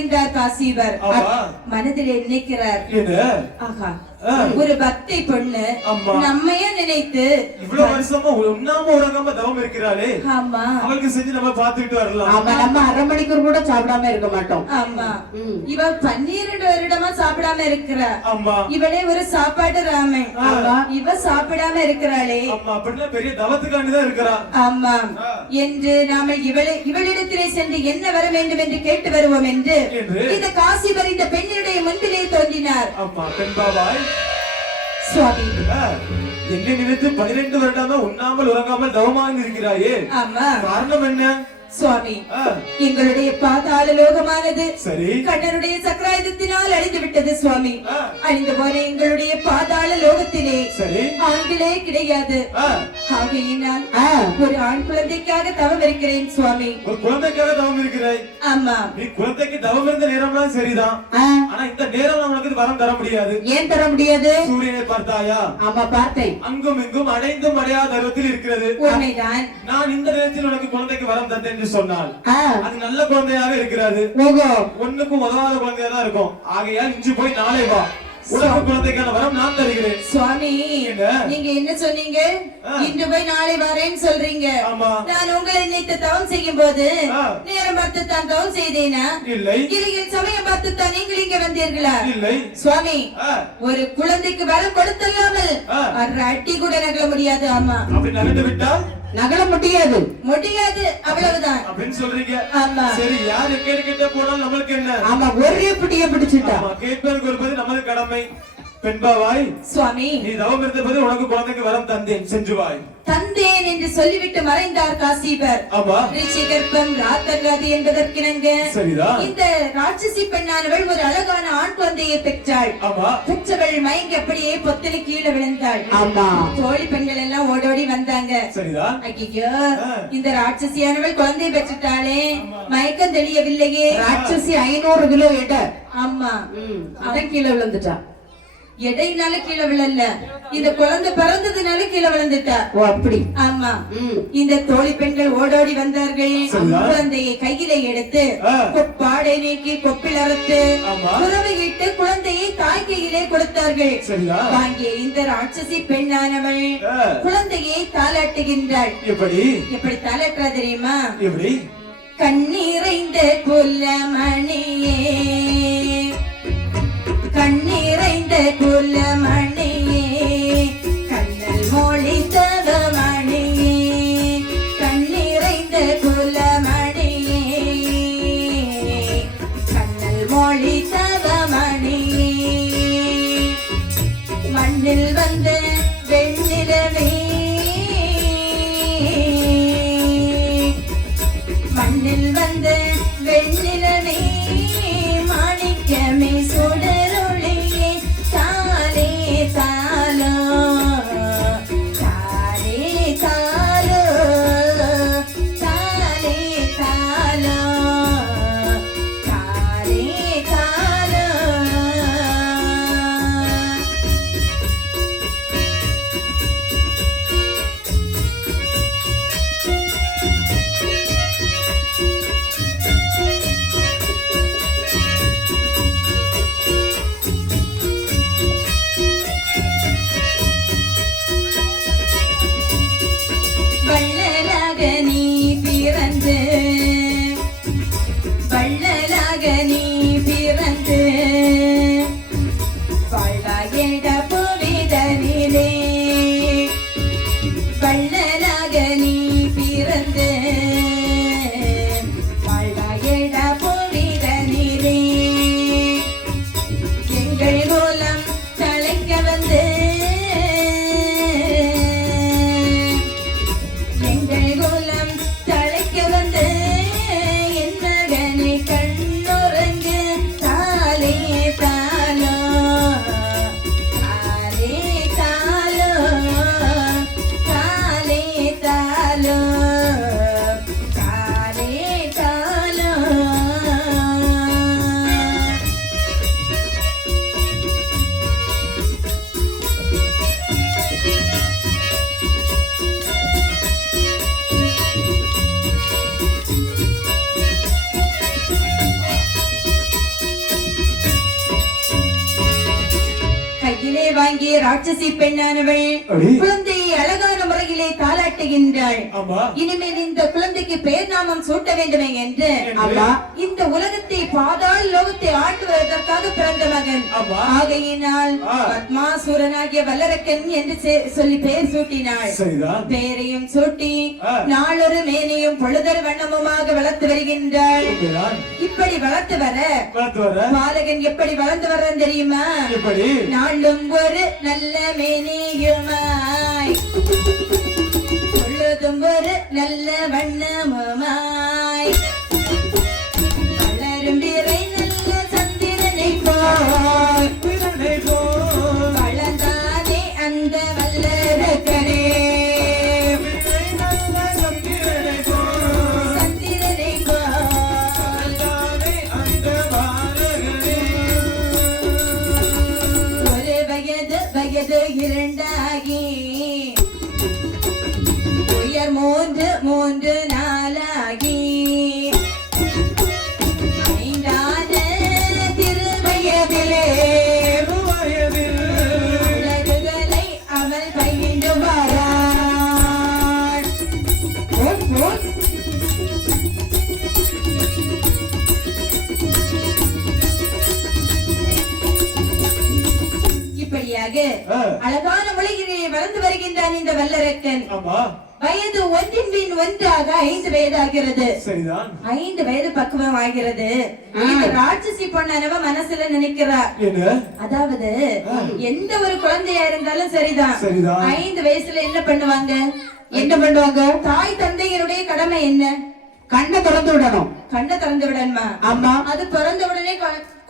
மறைந்தார் காசிவர். மனதிலே நினைக்கிறார், ஆகா ஒரு பக்தி பொண்ணு நம்மைய நினைத்து இவ்வளவு வருஷமா உண்ணாம உறங்காம தவம் இருக்கிறாளே, ஆமா அவளுக்கு செஞ்சு நம்ம பாத்துக்கிட்டு வரலாம். ஆமா, நம்ம அரை மணிக்கூர் கூட சாப்பிடாம இருக்க மாட்டோம். ஆமா, இவ 12 வருடமா சாப்பிடாம இருக்கிறா. ஆமா, இவளே ஒரு சாப்பாடு ராமன், இவ சாப்பிடாம இருக்கிறாளே. ஆமா, அப்படின்னா பெரிய தவத்துக்காண்டிதான் இருக்கிறா. ஆமா, என்று நாம இவளிடத்திலே சென்று என்ன வர வேண்டும் என்று கேட்டு வருவோம் என்று இந்த காசிவர் இந்த பெண்ணினுடைய முன்பிலே தோன்றினார். ஆமா, பெண்பாவாய் சுவாமி, என்னை நினைத்து 12 வருடமா உண்ணாமல் உறங்காமல் தவமாக இருக்கிறாயே, காரணம் என்ன? சுவாமி, எங்களுடைய பாதாள லோகமானது சரி கண்ணனுடைய சக்கராயுதத்தினால் அழிந்து விட்டது சுவாமி. அழிந்து போன எங்களுடைய பாதாள லோகத்திலே சரி ஆண்களே கிடையாது. ஆகையினால் ஒரு ஆண் குழந்தைக்காக தவம் இருக்கிறேன் சுவாமி. ஒரு குழந்தைக்காக தவம் இருக்கிறாய்? ஆமா, நீ குழந்தைக்கு தவம் இருந்த நேரம்லாம் சரிதான். ஆனா இந்த நேரம் உனக்கு வரம் தர முடியாது. ஏன் தர முடியாது? சூரியனை பார்த்தாயா? ஆமா, பார்த்தேன். அங்கும் இங்கும் அடைந்தும் அடையாத தருவத்தில் இருக்கிறது. உண்மைதான். நான் இந்த நேரத்தில் உனக்கு குழந்தைக்கு வரம் தந்தேன் சொன்னால் அது நல்ல குழந்தையாக இருக்கிறது. ஒண்ணுக்கும் உதவாத குழந்தையா தான் இருக்கும். ஆகையால் இன்று போய் நாளை வா, உனக்கு குழந்தைக்கான வரம் நான் தருகிறேன். சுவாமி, நீங்க என்ன சொன்னீங்க? இன்று போய் நாளை வரேன்னு சொல்றீங்க. நான் உங்களை நினைத்து தவம் செய்யும் போது நேரம் பார்த்து தான் தவம் செய்தேனா? இல்லை. கிரியில் சமயம் பார்த்து தான் நீங்கள் இங்க வந்தீர்களா? இல்லை. சுவாமி, ஒரு குழந்தைக்கு வரம் கொடுத்தல்லாமல் அடி கூட நகல முடியாது. ஆமா, அப்படி நகர்ந்து விட்டால் நகல முடியாது. முடியாது, அவ்வளவுதான் அப்படின்னு சொல்றீங்க. ஆமா, சரி, யார் கேட்கிட்ட போனாலும் நம்மளுக்கு என்ன? ஆமா, ஒரே பிடிய பிடிச்சிட்டா. கேட்பதற்கு இருப்பது நமது கடமை. பெண்பாவாய் சுவாமி, நீ தவம் இருந்தபோது உனக்கு குழந்தைக்கு வரம் தந்தேன், சென்று வாய். தந்தேன் என்று சொல்லிவிட்டு மறைந்தார் காசிவர். ரிஷிகர்ப்பம் ராத்தங்காதி என்பதற்கிணங்க இந்த ராட்சசி பெண்ணானவள் ஒரு அழகான ஆண் குழந்தையை பெற்றாள். பெற்றவள் மயங்கி அப்படியே பொத்தலி கீழே விழுந்தாள். தோழி பெண்கள் எல்லாம் ஓடோடி வந்தாங்க. ஐயோ, இந்த ராட்சசியானவள் குழந்தையை பெற்றுட்டாளே, மயக்கம் தெளியவில்லையே. ராட்சசி 500 கிலோ எடை. ஆமா, அதான் கீழே விழுந்துட்டா. எடையினால கீழே விழல, இந்த குழந்தை பிறந்ததுனால கீழே விழுந்துட்டா. ஓ, அப்படி. ஆமா, இந்த தோழி பெண்கள் ஓடோடி வந்தார்கள். குழந்தையை கையில எடுத்து கொப்பாடை நீக்கி கொப்பில் அறுத்து புறவையிட்டு குழந்தையை தாய் கையிலே கொடுத்தார்கள். வாங்கிய இந்த ராட்சசி பெண்ணானவள் குழந்தையை தாளாட்டுகின்றாள். எப்படி தாளாட்டுறா தெரியுமா? கண்ணீரைந்த குலமணியே, கண்ணீரைந்த குலமணியே, கண்ணல் மொழி தவமணியே, கண்ணீரைந்த குலமணியே, கண்ணல் மொழி தவமணியே, மண்ணில் வந்த வெண்ணிலவே, மண்ணில் வந்த வெண்ணிலவே, மாணிக்கமே சுடரொளியே, தாலே தாலோ, தாலே தாலோ, தாலே தாலோ, தாலே தாலோ. வள்ளலாக நீ பிறந்து, வள்ளலாக நீ பிறந்து, வாழ்வாயட புவிதனிலே, வள்ளலாக நீ பிறந்து, வாழ்வாயட புவிதனிலே, எங்கள் மூலம் தழைக்க வந்து, எங்கள் குலம் தழைக்க வந்து, என் மகனை கண்ணுறங்கு வாங்கிய ராட்சசி பெண்ணானவள் அடி. குழந்தையை அழகான முறையிலே தாளாட்டுகின்றாள். ஆமா இனிமேல் இந்த குழந்தைக்கு பெயர் நாமம் சூட்ட வேண்டுமே என்று ஆமா. இந்த உலகத்தை பாதாள லோகத்தை ஆட்டுவதற்காக பிறந்த மகன். ஆமா. ஆகையினால் பத்மாசூரனாகிய வல்லரக்கன் என்று சொல்லி பெயர் சூட்டினாள். சரிதான். பெயரையும் சூட்டி நாளொரு மேனையும் பொழுதொரு வண்ணமுமாக வளர்த்து வருகின்றாள். சரிதான். இப்படி வளர்த்து வர பாலகன் எப்படி வளர்ந்து வர்றான் தெரியுமா? எப்படி? நாளும் ஒரு நல்ல மேனியுமாய் பொழுதும் ஒரு நல்ல வண்ணமுமாய் வளரும் பிறை நல்ல சந்திரனை போல் வளர்ந்தானே அந்த வல்லரக்கனே. சந்திரனை போல் ஒரு வயது இரண்டாகி உயர் மூன்று நாளாகி ஐந்தான திருவயதிலே உலகுகளை அவள் பயின்று வராள். இப்படியாக அழகான மொழியிலே வளர்ந்து வருகின்றான் இந்த வல்லரக்கன். வயது ஒன்றின் பின் ஒன்றாக 5 வயதாகிறது. சரிதான். 5 வயது பக்குவம் ஆகிறது. இந்த ராட்சசி பொண்ணானவ மனசுல நினைக்கிறா, அதாவது எந்த ஒரு குழந்தையா இருந்தாலும் சரிதான் 5 வயசுல என்ன பண்ணுவாங்க? தாய் தந்தையருடைய கடமை என்ன? கண்ணை திறந்து விடணும். கண்ணை திறந்து விடணுமா? ஆமா. அது பிறந்த உடனே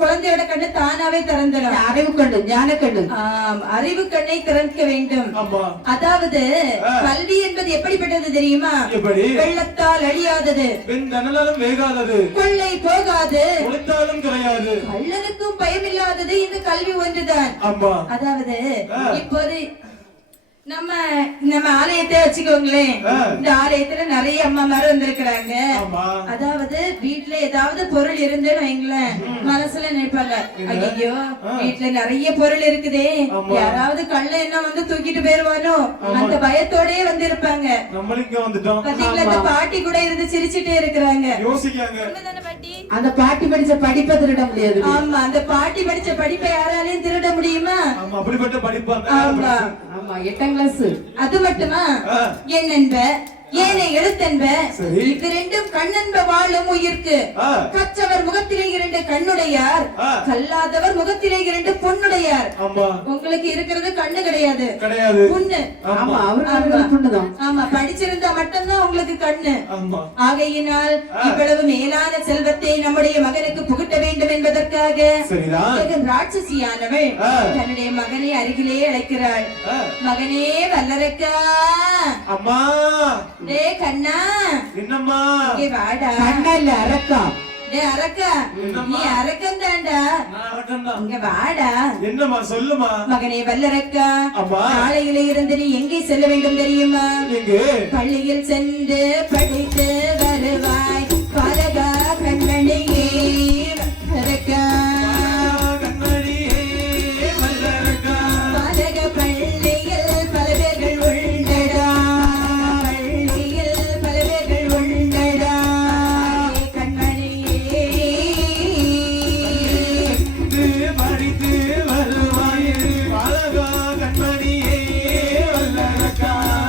குழந்தையோட கண்ணு தானாவே திறந்துடும். அறிவு கண்ணு, ஞான கண்ணு. அறிவு கண்ணை திறக்க வேண்டும். அதாவது கல்வி என்பது எப்படிப்பட்டது தெரியுமா? வெள்ளத்தால் அழியாதது, வேகாதது, கொள்ளை போகாது, கிடையாது, கள்ளனுக்கும் பயமில்லாதது இந்த கல்வி ஒன்றுதான். அதாவது இப்போது நம்ம ஆலயத்தை வச்சுக்கோங்களேன். இந்த ஆலயத்துல நிறைய அம்மாமாரும் வந்திருக்கிறாங்க. அதாவது வீட்டுல ஏதாவது பொருள் இருந்துன்னு வைங்களேன், மனசுல நினைப்பாங்க, ஐயோ வீட்டுல நிறைய பொருள் இருக்குதே, யாராவது கள்ள என்ன வந்து தூக்கிட்டு போயிருவானோ அந்த பயத்தோடயே வந்து இருப்பாங்க. பாத்தீங்களா, அந்த பாட்டி கூட இருந்து சிரிச்சுட்டே இருக்கிறாங்க. அந்த பாட்டி படிச்ச படிப்பை திருட முடியாது. ஆமா, அந்த பாட்டி படிச்ச படிப்பை யாராலையும் திருட முடியுமா? ஆமா, 8ஆம் கிளாஸ். அது மட்டுமா, என் என்ப ஏனை எழுத்தென்ப இது ரெண்டும் கண்ணென்ப வாழும் உயிர்க்கு. கற்றவர் முகத்திலே 2 கண்ணுடையார், கல்லாதவர் முகத்திலே 2 பொண்ணுடையார். உங்களுக்கு இருக்கிறது கண்ணு கிடையாது, புண்ணு. ஆமா, படிச்சிருந்தா மட்டும்தான் உங்களுக்கு கண்ணு. ஆகையினால் இவ்வளவு மேலான செல்வத்தை நம்முடைய மகனுக்கு புகட்ட வேண்டும் என்பதற்காக ராட்சசியானவள் தன்னுடைய மகனை அருகிலே அழைக்கிறாள். மகனே வல்லரக்கா, அம்மா, டே கண்ணா, என்னம்மா? இங்க வாடா. கண்ணல்ல அரக்கா. டே அரக்கா, நீ அரக்கன் தான்டா, இங்க வாடா. என்னம்மா சொல்லுமா? மகனே வல்லரக்கா, நாளையில இருந்து நீ எங்கே செல்ல வேண்டும் தெரியுமா? பள்ளியில் சென்று படித்து வருவாய். பாலகா கண்மணியே வல்லரக்கா, பாலக பள்ளியில் பல பேர்கள் உண்டடா,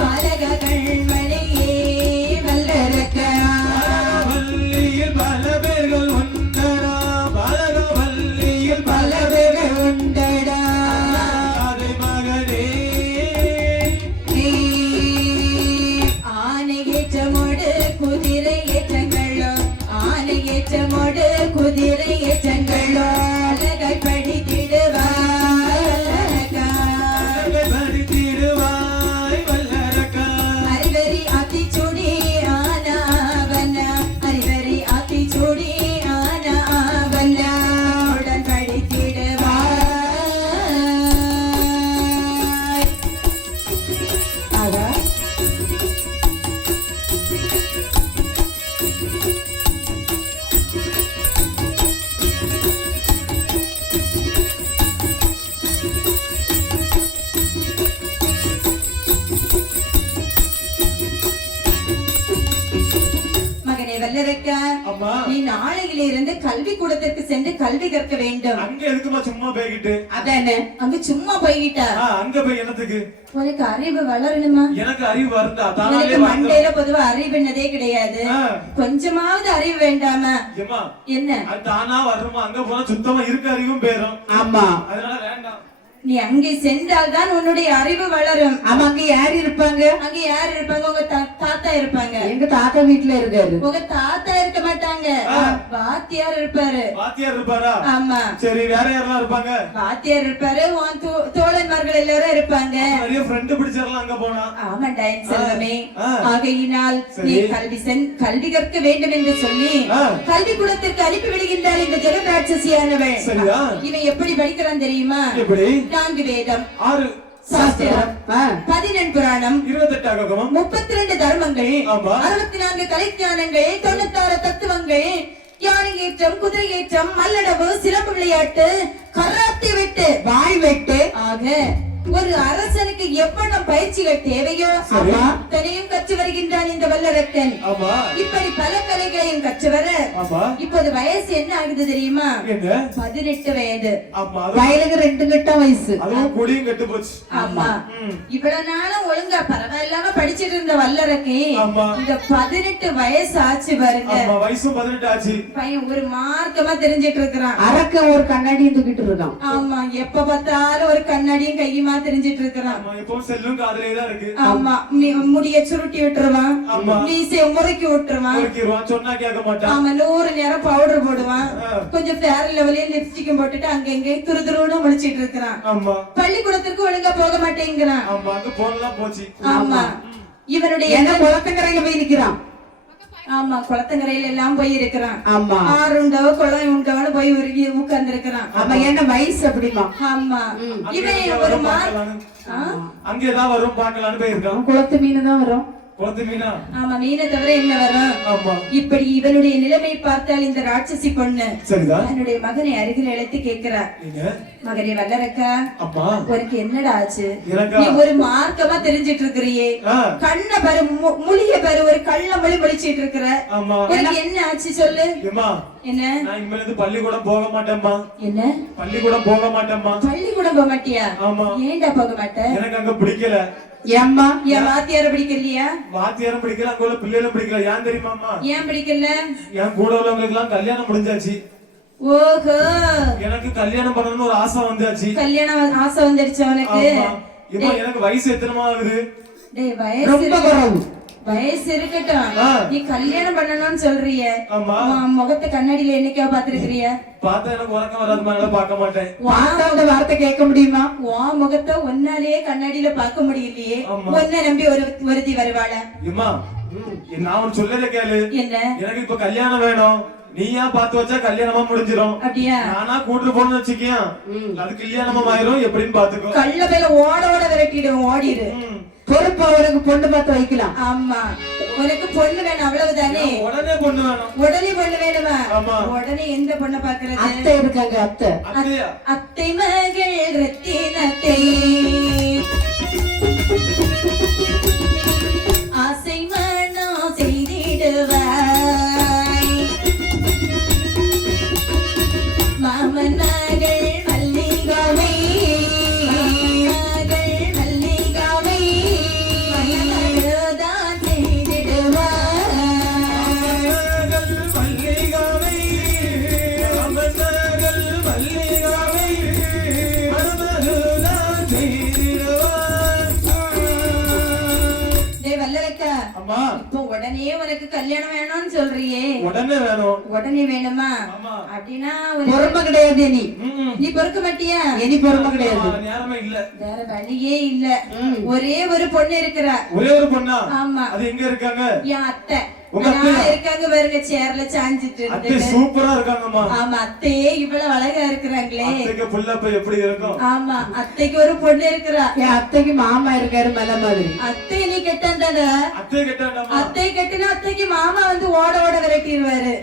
பாலக கண்மணியே வல்லரக்கா. இருந்து கல்வி கூடத்திற்கு சென்று கல்வி கற்க வேண்டும். அங்க எதுக்குமா சும்மா போய்கிட்டு? அதானே அங்க சும்மா போய்கிட்டா அங்க போய் என்னத்துக்கு? உனக்கு அறிவு வளரணுமா? எனக்கு அறிவு வருதா? உனக்கு மண்டையில பொதுவா அறிவு என்னதே கிடையாது. கொஞ்சமாவது அறிவு வேண்டாமா? என்ன அது தானா வருமா? அங்க போனா சுத்தமா இருக்க அறிவும் பேரும். ஆமா, அதனால வேண்டாம். நீ அங்கே சென்றால் தான் உன்னுடைய அறிவு வளரும். ஆமா, அங்க யார் இருப்பாங்க? அங்க யார் இருப்பாங்க? உங்க தாத்தா இருப்பாங்க. எங்க தாத்தா வீட்டுல இருக்காரு. உங்க தாத்தா இருக்க மாட்டாங்க, வாத்தியார் இருப்பாரு. வாத்தியார் இருப்பாரா? ஆமா. சரி, வேற யாரெல்லாம் இருப்பாங்க? வாத்தியார் இருப்பாரு, உன் தோழன்மார்கள் எல்லாரும் இருப்பாங்க. நிறைய ஃப்ரெண்ட் பிடிச்சறலாம் அங்க போனா. ஆமாண்டா என் செல்வமே. ஆகையினால் நீ கல்வி கற்க வேண்டும் என்று சொல்லி கல்வி கூடத்திற்கு அனுப்பி விடுகின்றாள் இந்த ஜெகன் ராட்சசியானவள். சரியா? இவன் எப்படி படிக்கிறான் தெரியுமா? எப்படி? 4 வேதம், 6 சாஸ்திரம், 14 புராணம், 28 ஆகமம், 32 தர்மங்கள், 64 கலைஞானங்கள், 96 தத்துவங்கள், யானை ஏற்றம், குதிரை ஏற்றம், மல்லடவு, சிலம்பு விளையாட்டு, கராத்தே வெட்டு, வாய் வெட்டு ஆக ஒரு அரசனுக்கு எவ்வளவு பயிற்சிகள் தேவையோ அத்தனையும் கற்று வருகின்றான் இந்த வல்லரக்கன். இப்படி பல கலைகளையும் கற்று வர இப்போது வயசு என்ன ஆகுது தெரியுமா? 18 வயது. வயலுக்கு 2 கட்ட வயசு. ஆமா. இவ்வளவு நாளும் ஒழுங்கா பரவாயில்லாம படிச்சிட்டு இருந்த வல்லரக்கே இந்த 18 வயசு ஆச்சு பாருங்க. வயசும் 18 ஆச்சு. பையன் ஒரு மார்க்கமா தெரிஞ்சிட்டு இருக்கிறான். அரக்க ஒரு கண்ணாடியும் தூக்கிட்டு இருக்கான். ஆமா, எப்ப பார்த்தாலும் ஒரு கண்ணாடியும் கையுமா தெரிஞ்சிட்டு இருக்கிறான். ஆமா, முடிய சுருட்டி விட்டுருவான், மீசைய முறுக்கி விட்டுருவான், சொன்னா கேட்க மாட்டான். ஆமா, 100 நேரம் பவுடர் போடுவான், கொஞ்சம் ஃபேர் லெவலையும் லிப்ஸ்டிக்கும் போட்டுட்டு அங்கங்க துருதுருன்னு முழிச்சிட்டு இருக்கிறான். பள்ளிக்கூடத்திற்கு ஒழுங்கா போக மாட்டேங்கிறான். ஆமா, இவனுடைய குளத்தங்கரையில போய் நிக்கிறான். ஆமா, குளத்தங்கரையில எல்லாம் போய் இருக்கிறான். ஆமா, ஆறு உண்டோ குளம் உண்டோன்னு போய் உட்கார்ந்து இருக்கிறான். ஆமா, என்ன வயசு அப்படிமா? ஆமா, இவன் ஒரு அங்கேதான் வரும் பாக்கலான்னு போயிருக்கான். குளத்து மீன் தான் வரும். ஆமா, மீனை தவிர என்ன வரும்? இப்படி இவனுடைய நிலைமை பார்த்தால் இந்த ராட்சசி பொண்ணு என்னுடைய மகனை அருகில் அழைத்து கேட்கிறார். மகனே வல்லரக்கா, உனக்கு என்னடா ஆச்சு? நீ ஒரு மார்க்கமா தெரிஞ்சிட்டு இருக்கிறியே, கண்ண பாரு, மொழிய பாரு, ஒரு கள்ள மொழி மொழிச்சிட்டு இருக்கிற, உனக்கு என்ன ஆச்சு சொல்லு. என்ன? பள்ளிக்கூடம் போக மாட்டேன்பா. என்ன? பள்ளிக்கூடம் போக மாட்டேன்பா. பள்ளிக்கூடம் போக மாட்டியா? ஏன்டா போக மாட்டேன்? எனக்கு அங்க பிடிக்கல. ஏம்மா? என் வாத்தியார பிடிக்கலையா? வாத்தியாரும் பிடிக்கல, அங்க உள்ள பிள்ளைகளும் பிடிக்கல. ஏன் தெரியுமாமா? ஏன் பிடிக்கல? என் கூட உள்ளவங்களுக்கு எல்லாம் கல்யாணம் முடிஞ்சாச்சு. ஓஹோ, எனக்கு கல்யாணம் பண்ணணும்னு ஒரு ஆசை வந்தாச்சு. கல்யாணம் ஆசை வந்துருச்சு அவனுக்கு. எனக்கு வயசு எத்தனமா ஆகுது? டேய், வயசு வயசு இருக்கட்டும், நீ கல்யாணம் பண்ணணும்னு சொல்றிய, முகத்தை கண்ணாடியில என்னைக்கா பாத்துருக்கிறிய? பார்த்தா எனக்கு உறக்கம் வராது மாதிரி பார்க்க மாட்டேன். வார்த்தை கேட்க முடியுமா? உன் முகத்தை ஒன்னாலேயே கண்ணாடியில பார்க்க முடியலையே, ஒன்ன நம்பி ஒருத்தி வருவாளா? நான் ஒரு சொல்லத கேளு. என்ன? எனக்கு இப்ப கல்யாணம் வேணும், நீயா பாத்து வச்சா கல்யாணமா முடிஞ்சிரும். அப்படியா? நானா கூட்டு போன்னு வச்சுக்கியா, அது கல்யாணமா ஆயிரும். எப்படின்னு பாத்துக்கோ. கள்ள மேல ஓட ஓட விரட்டிடும், ஓடிடு. பொறுப்பு அவருக்கு பொண்ணு பார்த்து வைக்கலாம். ஆமா, உனக்கு பொண்ணு வேணும், அவ்வளவுதானே? உடனே பொண்ணு வேணும். உடனே பொண்ணு வேணுமா? உடனே எந்த பொண்ணை பாக்குறது? அத்தை இருக்காங்க. அத்தை மகள் ரத்தினத்தை ஆசை மனம் செய்திடுவாய், மாமன் மகள் மல்லிகாவை, உடனே உனக்கு கல்யாணம் வேணும்னு சொல்றியே, உடனே வேணும். உடனே வேணுமா? அப்படின்னா பொறுமை கிடையாது. நீ பொறுக்க மாட்டியா? இனி பொறுமை கிடையாது. நேரமே இல்ல, வேற வழியே இல்ல. ஒரே ஒரு பொண்ணு இருக்கிறா. ஒரே ஒரு பொண்ணா? ஆமா. அது எங்க இருக்காங்க? என் அத்தை இருக்காங்க பாருங்க, சேர்ல சாஞ்சிட்டு. அத்தை சூப்பரா இருக்காங்கம்மா. ஆமா, அத்தையே இவ்வளவு அழகா இருக்கிறாங்களே. அத்தைக்கு புள்ளப்ப எப்படி இருக்கும்? ஆமா, அத்தைக்கு ஒரு பொண்ணு இருக்கிறா. என் அத்தைக்கு மாமா இருக்காரு மலை மாதிரி. அத்தை நீ கெட்டாண்டா? அத்தை கெட்டாண்டாமா? அத்தை கெட்டினா அத்தைக்கு மாமா வந்து ஓட ஓட விரட்டிடுவாரு.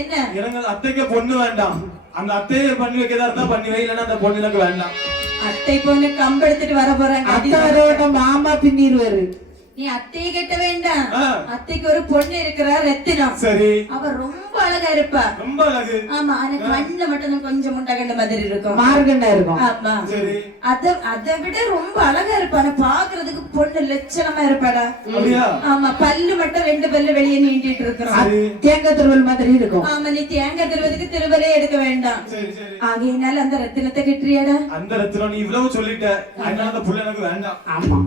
என்ன? எனக்கு அத்தைக்கு பொண்ணு வேண்டாம். அந்த அத்தையை பண்ணி வைக்கதா இருந்தா பண்ணி வை, இல்லன்னா அந்த பொண்ணு எனக்கு வேண்டாம். அத்தை பொண்ணு கம்பெடுத்துட்டு வர போறாங்க. அத்தை மாமா பின்னிடுவாரு. நீ அத்தையை கட்ட வேண்டாம். ஆ. அத்தைக்கு ஒரு பொண்ணு இருக்கிறா ரத்தினம். சரி. அவ ரொம்ப அழகா இருப்பா. ரொம்ப அழகு. ஆமா, ஆனா கண்ணுல மட்டும் கொஞ்சம் முண்டகண்ட மாதிரி இருக்கும். மார்கண்டா இருக்கும். ஆமா. சரி. அதை விட ரொம்ப அழகா இருப்பா. ஆனா பாக்குறதுக்கு பொண்ணு லட்சணமா இருப்பாடா. அப்படியா? ஆமா, பல்லு மட்டும் 2 பல்லு வெளியே நீண்டிட்டு இருக்கிறோம். சரி. தேங்காய் திருவல் மாதிரி இருக்கும். ஆமா, நீ தேங்காய் திருவதுக்கு திருவலே எடுக்க வேண்டாம். சரி சரி. ஆகையினால அந்த ரத்தினத்தை கிட்டுறியாடா? அந்த ரத்தினம் நீ இவ்வளவு சொல்லிட்ட, அதனால அந்த புள்ள எனக்கு வேண்டாம். ஆமா,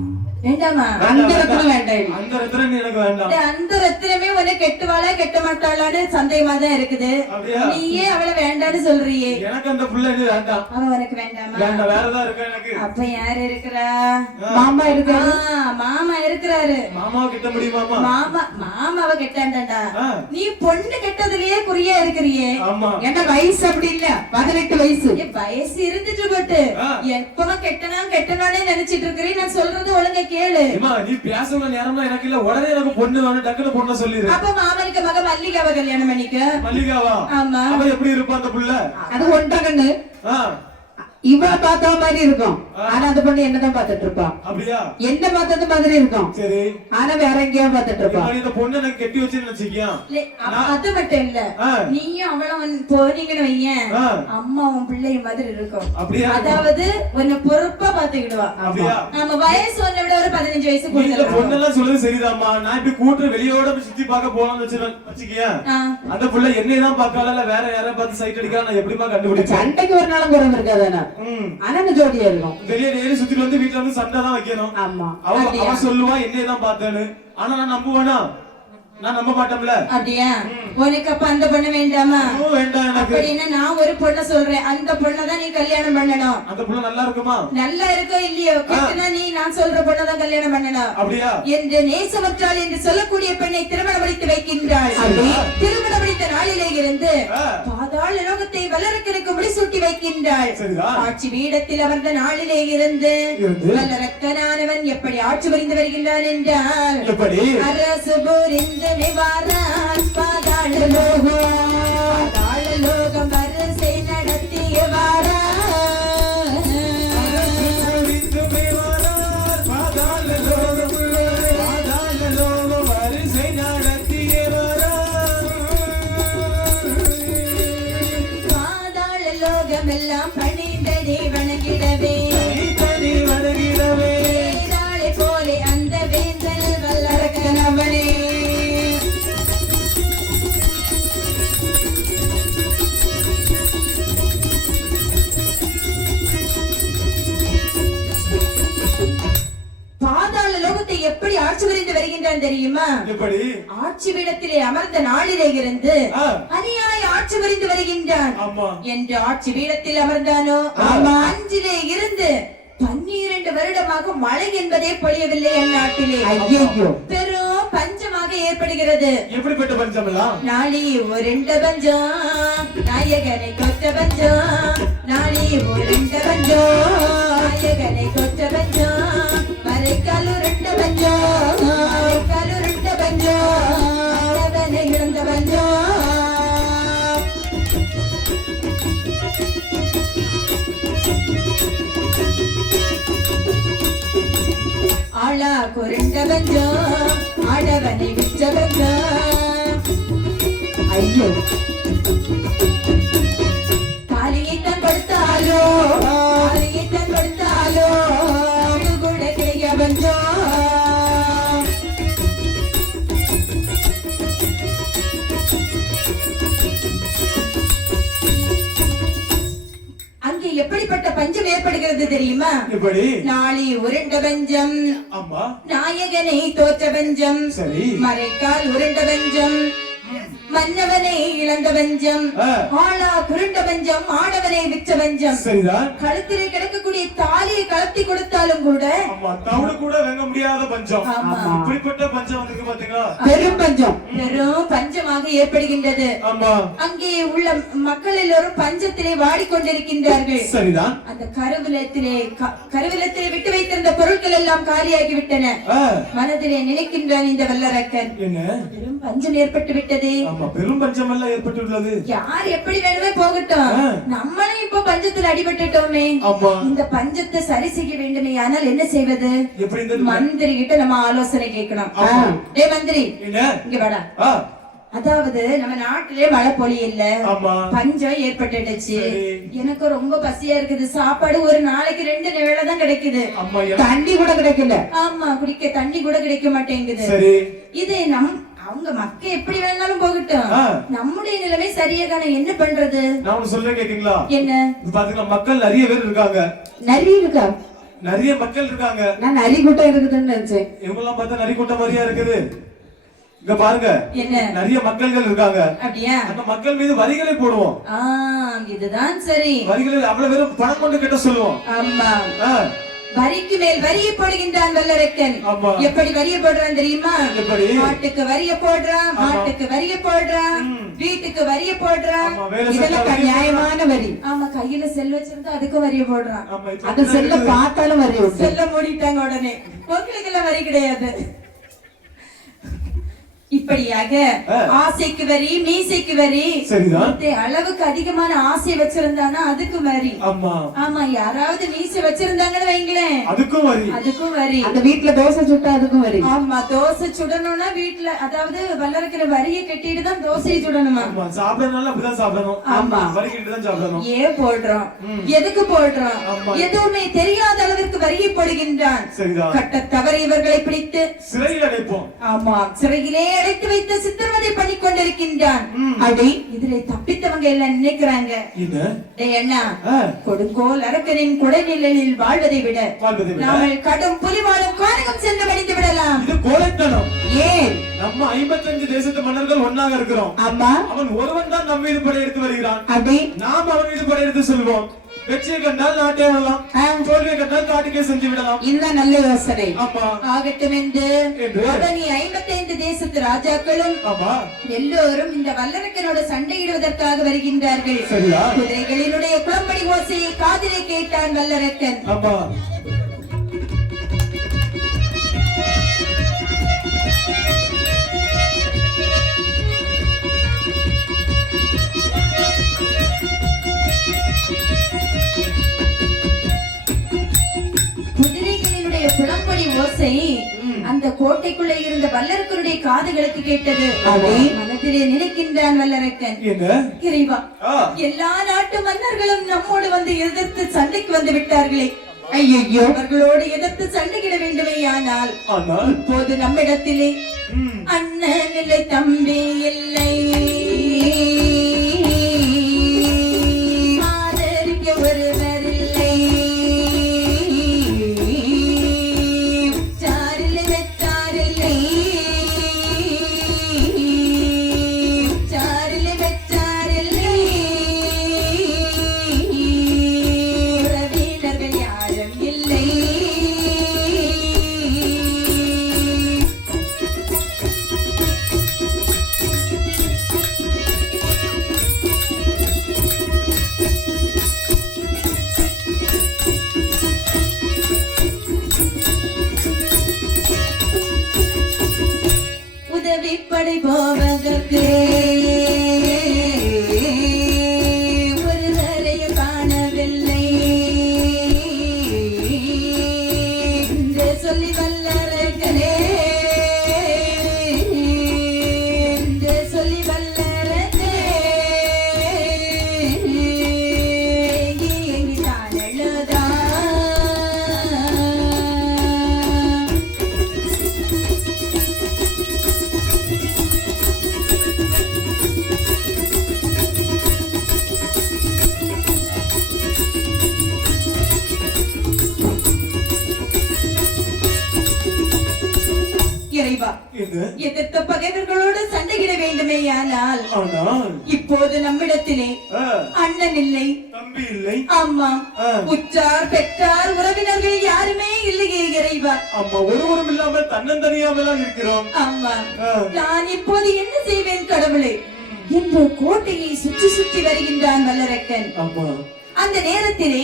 வேண்டாமா? அந்த ரத்தினம் வேண்டாம். அந்த ரத்தினம் நீ எனக்கு வேண்டாம். அந்த ரத்தினமே உன்னை கெட்டுவாளா கெட்ட மாட்டாளான்னு சந்தேகமா தான் இருக்குது. அப்படியா? நீயே அவளை வேண்டான்னு சொல்றியே. எனக்கு அந்த புள்ள இது வேண்டாம். அவ உனக்கு வேண்டாமா? வேண்டாம், வேற ஏதாவது இருக்கா எனக்கு? அப்ப யாரு இருக்கிறா? மாமா இருக்காரு. மாமா இருக்கிறாரு. மாமாவை கிட்ட முடியுமாமா? மாமாவை கெட்டாண்டா. ஆ. நீ பொண்ணு கெட்டதுலயே குறியா இருக்கிறியே. ஆமா. என்ன வயசு அப்படி இல்ல, 18 வயசு. வயசு இருந்துட்டு போட்டு ஆ. எப்பவும் கெட்டனானே நினைச்சிட்டு இருக்கிறேன். நான் சொல்றது ஒழுங்கா கேளு. ஏம்மா, நீ பேசுற நேரம்லாம் எனக்கு இல்ல, உடனே எனக்கு பொண்ணு வேணும், டக்குனு பொண்ணை சொல்லிடு. அப்ப மாமனுக்கு மக மல்லிகாவை கல்யாணம் பண்ணிக்க. மல்லிகாவா? ஆமா. அவ எப்படி இருப்பா அந்த புள்ள? அது ஒன்றா கண்ணு. ஆ. இவ பார்த்த மாதிரி இருக்கும், ஆனா அந்த பொண்ணு என்னதான் பாத்துட்டு இருப்பா. அப்படியா? என்ன பார்த்தது மாதிரி இருக்கும், சரி. ஆனா வேற எங்கேயோ பாத்துட்டு இருப்பா. இப்ப இந்த பொண்ணு எனக்கு கெட்டி வச்சுன்னு நினைச்சிக்கியா? அது மட்டும் இல்ல, ஆ. நீயும் அவளும் போனீங்கன்னு வையேன், ஆ. அம்மா உன் பிள்ளை மாதிரி இருக்கும். அப்படியா? அதாவது உன்னை பொறுப்பா பாத்துக்கிடுவா. அப்படியா? நம்ம வயசு உன்னை விட ஒரு 15 வயசு நீ இந்த கூடுதல். பொண்ணெல்லாம் சொல்றது சரிதாம்மா. நான் இப்படி கூட்டுற வெளியோட போய் சுத்தி பார்க்க போலாம்னு வச்சுக்கியா, அந்த புள்ள என்னைய தான் பார்க்கல, இல்ல வேற யாரை பார்த்து சைட் அடிக்கா, நான் எப்படிமா கண்டுபிடிச்சேன்? சண்டைக்கு ஒரு நாளும் குறைவு இருக்காதானே. ஆனா ஜோடியா இருக்கும். வெளியே டெய்லி சுத்திட்டு வந்து வீட்டுல வந்து சண்டை தான் வைக்கணும். ஆமா. அவ சொல்லுவா என்னைய தான் பார்த்தேன்னு. ஆனா நான் நம்புவேனா? நான் நம்ப மாட்டோம்ல. அப்படியா? உனக்கு அப்ப அந்த பொண்ணு வேண்டாமா? வேண்டாம் எனக்கு. அப்படின்னா நான் ஒரு பொண்ணை சொல்றேன், அந்த பொண்ணை தான் நீ கல்யாணம் பண்ணணும். அந்த புள்ள நல்லா இருக்குமா? நல்லா இருக்கோ இல்லையோ, கெட்டனா நீ நான் சொல்ற பொண்ணை தான் கல்யாணம் பண்ணணும். அப்படியா? என்று நேசமற்றாள் என்று சொல்லக்கூடிய பெண்ணை திருமணம் முடித்து வைக்கின்றாள். திருமணம் முடித்த நாளிலே இருந்து பாதாள லோகத்தை வல்லரக்கனுக்கு முடிசூட்டி வைக்கின்றாள். ஆட்சி பீடத்தில் அமர்ந்த நாளிலே இருந்து வல்லரக்கனானவன் எப்படி ஆட்சி புரிந்து வருகின்றான் என்றால், அரசு புரிந்து நிவாரான் பாதாள லோகம் வரிசை நடத்தியவாரா. எல்லாம் பணிந்தடி வணங்கிடவே போலே அந்த வேந்தல் வல்லரக்கனவனே. பாதாள லோகத்தை எப்படி ஆட்சி புரிந்து வருகின்றான் தெரியுமா? எப்படி? ஆட்சி பீடத்திலே அமர்ந்த நாளிலே இருந்து அநியாய ஆட்சி புரிந்து வருகின்றான். என்று ஆட்சி பீடத்தில் அமர்ந்தானோ அஞ்சிலே இருந்து 12 வருடமாக மழை என்பதே பொழியவில்லை அந்நாட்டிலே. பெரும் பஞ்சமாக ஏற்படுகிறது. எப்படிப்பட்ட பஞ்சம் எல்லாம்? நாளி ஒருண்ட பஞ்சம், நாயகனை கொற்ற பஞ்சம். நாளி ஒருண்ட பஞ்சம், நாயகனை கொற்ற பஞ்சம். மறைக்கால் உருண்ட பஞ்சம், மறைக்கால் உருண்ட பஞ்சம். அவனை இழந்த பஞ்சம். ஆளா குருண்ட பஞ்சம், ஆடவனை விற்ற பஞ்சம். ஐயோ, காலியைத்தான் கொடுத்தாலோ, காலியைத்தான் கொடுத்தாலோ கூட கிடைக்க பஞ்சம். அங்கே எப்படிப்பட்ட பஞ்சம் ஏற்படுகிறது தெரியுமா? நாளி உருண்ட பஞ்சம், நாயகனை தோற்ற பஞ்சம், மறைக்கால் உருண்ட பஞ்சம், மன்னவனை இழந்த பஞ்சம், ஆளா குருண்ட பஞ்சம், ஆடவனை விற்ற பஞ்சம். கழுத்திலே கிடக்கக்கூடிய தாலியை கலத்தி கொடுத்தாலும் கூட தவிடு கூட வாங்க முடியாத பஞ்சம். இப்படிப்பட்ட பஞ்சம் வந்து பாத்தீங்களா? பெரும் பஞ்சம், பெரும் பஞ்சமாக ஏற்படுகின்றது. அங்கே உள்ள மக்கள் எல்லோரும் பஞ்சத்திலே வாடிக்கொண்டிருக்கின்றார்கள். சரிதான். அந்த கருவிலத்திலே விட்டு வைத்திருந்த பொருட்கள் எல்லாம் காலியாகி விட்டன. மனதிலே நினைக்கின்றான் இந்த வல்லரக்கன், பெரும் பஞ்சம் ஏற்பட்டு விட்டது. பெரும் பஞ்சம் எல்லாம் ஏற்பட்டுள்ளது. யார் எப்படி வேணுமே போகட்டும், நம்மளும் இப்ப பஞ்ச பஞ்சத்தில் அடிபட்டுட்டோமே. ஆமா. இந்த பஞ்சத்தை சரி செய்ய வேண்டுமே, ஆனால் என்ன செய்வது? எப்படி இந்த மந்திரி கிட்ட நம்ம ஆலோசனை கேட்கணும். டேய் மந்திரி, இங்க வாடா. அதாவது நம்ம நாட்டிலே மழை பொழியல, பஞ்சம் ஏற்பட்டுடுச்சு. எனக்கு ரொம்ப பசியா இருக்குது. சாப்பாடு ஒரு நாளைக்கு 2 வேளை தான் கிடைக்குது. தண்ணி கூட கிடைக்கல. ஆமா, குடிக்க தண்ணி கூட கிடைக்க மாட்டேங்குது. இது அவங்க மக்க எப்படி வேணாலும் போகட்டும், நம்முடைய நிலைமை சரியா தானே, என்ன பண்றது? நான் சொல்ல கேக்குங்களா? என்ன பாத்தீங்களா, மக்கள் நிறைய பேர் இருக்காங்க. நிறைய இருக்கா? நிறைய மக்கள் இருக்காங்க. நான் நரி கூட்டம் இருக்குதுன்னு நினைச்சேன். இவங்கெல்லாம் பார்த்தா நரி கூட்டம் மாதிரியா இருக்குது. இங்க பாருங்க, என்ன நிறைய மக்கள்கள் இருக்காங்க. அப்படியா? அந்த மக்கள் மீது வரிகளை போடுவோம். இதுதான் சரி. வரிகளை அவ்வளவு பேரும் பணம் கொண்டு கட்ட சொல்லுவோம். ஆமா, வரிக்கு மேல் வரியை போடுகின்றான் வல்லரக்கன். எப்படி வரிய போடுறான் தெரியுமா? மாட்டுக்கு வரிய போடுறான், மாட்டுக்கு வரிய போடுறான், வீட்டுக்கு வரிய போடுறான். இதெல்லாம் நியாயமான வரி. ஆமா, கையில செல் வச்சிருந்தா அதுக்கும் வரிய போடுறான். அது செல்ல பார்த்தாலும் வரி. செல்ல மூடிட்டாங்க உடனே. உங்களுக்கு எல்லாம் வரி கிடையாது. இப்படியாக ஆசைக்கு வரி, மீசைக்கு வரி. அளவுக்கு அதிகமான ஆசை வச்சிருந்தானா அதுக்கு வரி. ஆமா, யாராவது மீசை வச்சிருந்தாங்கன்னு வைங்களேன், அதுக்கும் வரி. அந்த வீட்டுல தோசை சுட்டா அதுக்கும் வரி. ஆமா, தோசை சுடணும்னா வீட்டுல, அதாவது வல்லரக்கிற வரியை கட்டிட்டு தான் தோசையை சுடணுமா? சாப்பிடணும். ஆமா, ஏன் போடுறோம், எதுக்கு போடுறோம், எதுவுமே தெரியாத அளவிற்கு வரியை போடுகின்றான். கட்ட தவறு இவர்களை பிடித்து சிறையில் அடைப்போம். ஆமா, சிறையிலே அடைத்து வைத்து சித்திரவதை பண்ணி கொண்டிருக்கின்றான். அடி இதிலே தப்பித்தவங்க எல்லாம் நினைக்கிறாங்க, என்ன கொடுங்கோல் அரக்கனின் குடைநிழலில் வாழ்வதை விட நாமல் கடும் புலிவாழும் காரகம் சென்று மடிந்து விடலாம். இது கோழைத்தனம். ஏன்? நம்ம 55 தேசத்து மன்னர்கள் ஒன்னாக இருக்கிறோம். ஆமா, அவன் ஒருவன் தான் நம்ம மீது படையெடுத்து வருகிறான். அப்படி நாம் அவன் மீது படையெடுத்து செல்வோம். வெற்றியை கண்டால் நாட்டே வரலாம், தோல்வியை கண்டால் காட்டுக்கே செஞ்சு விடலாம். இதுதான் நல்ல யோசனை. ஆகட்டும் என்று 55 தேசத்து ராஜாக்களும் எல்லோரும் இந்த வல்லரக்கனோட சண்டையிடுவதற்காக வருகின்றார்கள். குதிரைகளினுடைய குளம்படி ஓசையை காதிலே கேட்டான் வல்லரக்கன். குதிரைகளினுடைய குளம்படி ஓசை அந்த கோட்டைக்குள்ளே இருந்த வல்லரக்கனுடைய காதுகளுக்கு கேட்டது. மனதிலே நினைக்கின்றான் வல்லரக்கன், இறைவா, எல்லா நாட்டு மன்னர்களும் நம்மோடு வந்து எதிர்த்து சண்டைக்கு வந்து விட்டார்களே, ஐயோ, அவர்களோடு எதிர்த்து சண்டையிட வேண்டுமே. ஆனால் இப்போது நம்மிடத்திலே அண்ணன் இல்லை, தம்பி இல்லை, ஆதரிக்க ஒருவர் இல்லை, சாரில்லை வெச்சாரில்லை, சாரில்லை வெச்சாரில்லை, உறவினர்கள் யாரும் இல்லை. உதவிப்படை போவதற்கு ஒருவரையும் காணவில்லை என்று சொல்லி வல்லரக்கனே, என்று சொல்லி வல்லரக்கனே எங்கி தான் எழுதா. இறைவா, எதிர்த்த பகைவர்களோடு சண்டையிட வேண்டுமே. ஆனால் இப்போது நம்மிடத்திலே அண்ணன் இல்லை, தம்பி இல்லை, அம்மா, உற்றார் பெற்றார் உறவினர்கள் யாருமே இல்லையே இறைவா. அம்மா, ஒருவரும் இல்லாமல் தன்னந்தனியாமலாம் இருக்கிறோம். அம்மா, நான் இப்போது என்ன செய்வேன் கடவுளே என்று கோட்டையை சுற்றி சுற்றி வருகின்றான் வல்லரக்கன். அந்த நேரத்திலே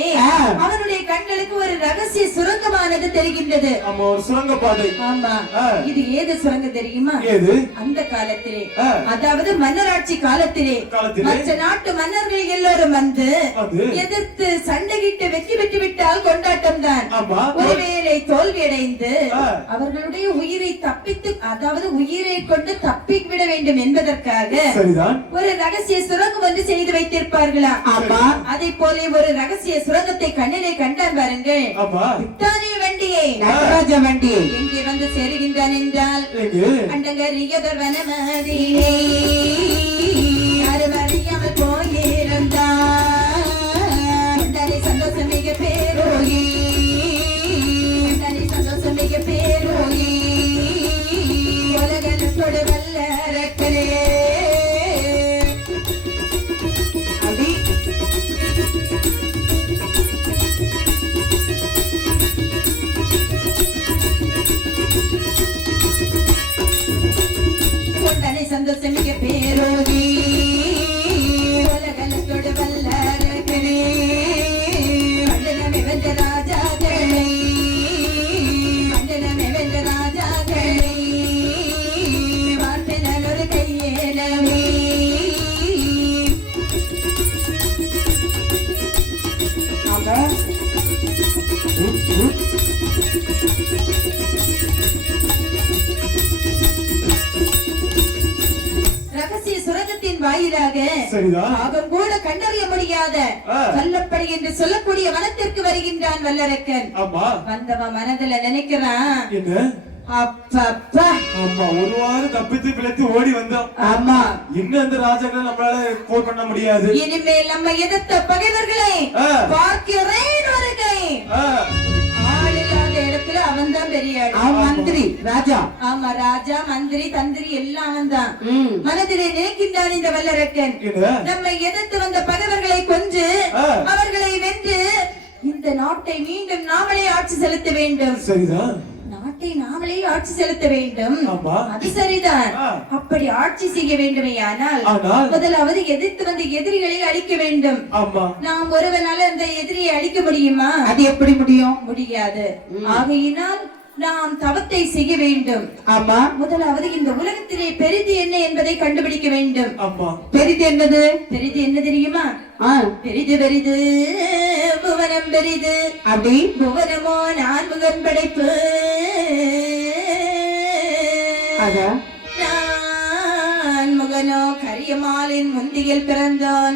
அவனுடைய கண்களுக்கு ஒரு ரகசிய சுரங்கமானது தெரிகின்றது. ஆமா, ஒரு சுரங்க பாதை. ஆமா, இது ஏது சுரங்கம் தெரியுமா? ஏது? அந்த காலத்திலே, அதாவது மன்னராட்சி காலத்திலே மற்ற நாட்டு மன்னர்கள் எல்லோரும் வந்து எதிர்த்து சண்டையிட்டு வெற்றி பெற்று விட்டால் கொண்டாட்டம் தான். ஒருவேளை தோல்வியடைந்து அவர்களுடைய உயிரை தப்பித்து, அதாவது உயிரை கொண்டு தப்பிவிட வேண்டும் என்பதற்காக ஒரு ரகசிய சுரங்கம் வந்து செய்து வைத்திருப்பார்களாம். அதை போல ஒரு ரகசிய சுரங்கத்தை கண்ணிலே கண்டான் பாருங்கள். விட்டானே வண்டியை, நடராஜ வண்டியை எங்கே வந்து சேருகின்றான் என்றால் அண்டங்கரியதர் வனமதியிலே யாரும் அறியாமல் போயிருந்தான். சந்தோஷம் மிக பேரோகி, சந்தோஷம் மிக பேரோகி, உலகத்தோடு வல்லரக்கலே. சந்தோஷம் மிக பேரோகி, உலகத்தோடு வல்லரக்கலே. மண்டலமே வென்ற ராஜாக்களை, மண்டலமே வென்ற ராஜாக்களை வாழ்த்தினர் ஒரு கையேலவே. ரகசிய சுரங்கத்தின் வாயிலாக அவன் கூட கண்டறிய முடியாத வல்லப்படை என்று சொல்லக்கூடிய வனத்திற்கு வருகின்றான் வல்லரக்கன். வந்தவன் மனதுல நினைக்கிறான், அப்பப்பா ஒரு வாரம் தப்பித்து பிழைத்து ஓடி வந்தோம். ஆமா, இன்னும் அந்த ராஜாக்களை நம்மளால போர் பண்ண முடியாது. இனிமேல் நம்ம எதிர்த்த பகைவர்களை பார்க்கிறேன் வருகை. இடத்துல அவன் தான் பெரிய மந்திரி ராஜா. ஆமா, ராஜா மந்திரி தந்திரி எல்லாம் அவன் தான். மனதிலே நினைக்கின்றான் இந்த வல்லரக்கன், நம்மை எதிர்த்து வந்த பகைவர்களை கொன்று அவர்களை வென்று இந்த நாட்டை மீண்டும் நாமளே ஆட்சி செலுத்த வேண்டும். சரிதான், நாட்டை நாமளே ஆட்சி செலுத்த வேண்டும். அது சரிதான். அப்படி ஆட்சி செய்ய வேண்டுமேயானால் முதலாவது எதிர்த்து வந்த எதிரிகளை அழிக்க வேண்டும். நாம் ஒருவனால அந்த எதிரியை அழிக்க முடியுமா? அது எப்படி முடியும்? முடியாது. ஆகையினால் நாம் தவத்தை செய்ய வேண்டும். ஆமா, முதலாவது இந்த உலகத்திலே பெரிது என்ன என்பதை கண்டுபிடிக்க வேண்டும். பெரிது என்னது? பெரிது என்ன தெரியுமா? பெரிது பெரிது புவனம் பெரிது. அப்படி புவனமோ நான்முகன் படைப்பு. நான்முகனோ கரியமாலின் முந்தியில் பிறந்தான்.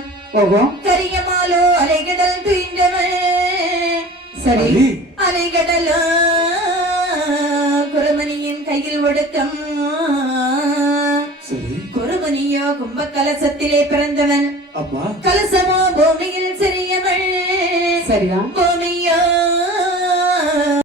கரியமாலோ அலைகடல் துயின்றவள். சரி, அலைகடலோ குருமணியின் கையில் ஒடுக்கம். குருமணியோ கும்ப கலசத்திலே பிறந்தவன். கலசமோ பூமியில் சிறியவள். சரிதான்.